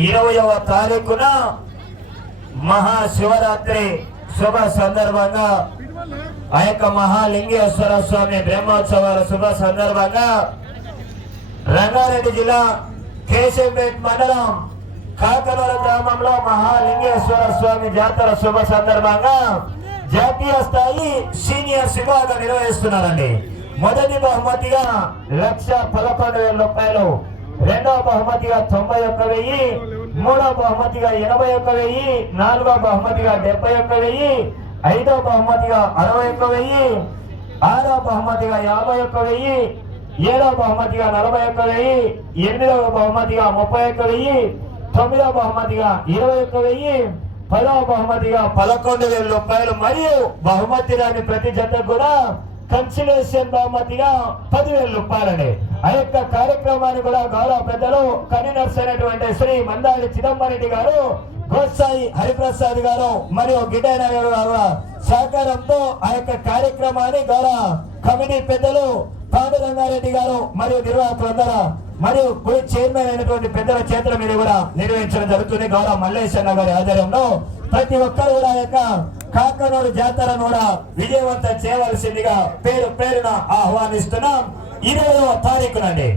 20వ తారీఖున మహాశివరాత్రి శుభ సందర్భంగా ఆ యొక్క మహాలింగేశ్వర స్వామి బ్రహ్మోత్సవాల శుభ సందర్భంగా రంగారెడ్డి జిల్లా కేశంపేట్ మండలం కాకనూరు గ్రామంలో మహాలింగేశ్వర స్వామి జాతర శుభ సందర్భంగా జాతీయ స్థాయి సీనియర్స్ విభాగం నిర్వహిస్తున్నారండి. మొదటి బహుమతిగా 1,11,000 రూపాయలు, రెండవ బహుమతిగా 91,000, మూడవ బహుమతిగా 81,000, నాలుగవ బహుమతిగా 71,000, ఐదవ బహుమతిగా 61,000, ఆరవ బహుమతిగా 51,000, ఏడవ బహుమతిగా 41,000, ఎనిమిదవ బహుమతిగా 31,000, తొమ్మిదవ బహుమతిగా 21,000, 10వ బహుమతిగా 11,000 రూపాయలు మరియు బహుమతి రాని ప్రతి జత కూడా కన్సిలేషన్ బహుమతిగా 10,000 రూపాయలండి. ఆ యొక్క కార్యక్రమాన్ని కూడా గౌరవ పెద్దలు కన్వీనర్స్ అయినటువంటి శ్రీ మందాడి చిదంబరెడ్డి గారు, గోసాయి హరిప్రసాద్ గారు మరియు గిడ్డయ్య గారు సహకారంతో ఆ యొక్క కార్యక్రమాన్ని గౌరవ కమిటీ పెద్దలు పాండురంగారెడ్డి గారు మరియు నిర్వాహకులందరూ మరియు గుడి చైర్మన్ అయినటువంటి పెద్దల చేతుల మీద కూడా నిర్వహించడం జరుగుతుంది. గౌరవ మల్లేశన్న గారి ఆధ్వర్యంలో ప్రతి ఒక్కరు కూడా యొక్క కాకనూరు జాతరను కూడా విజయవంతం చేయవలసిందిగా పేరు పేరున ఆహ్వానిస్తున్నాం. 20వ తారీఖునండి.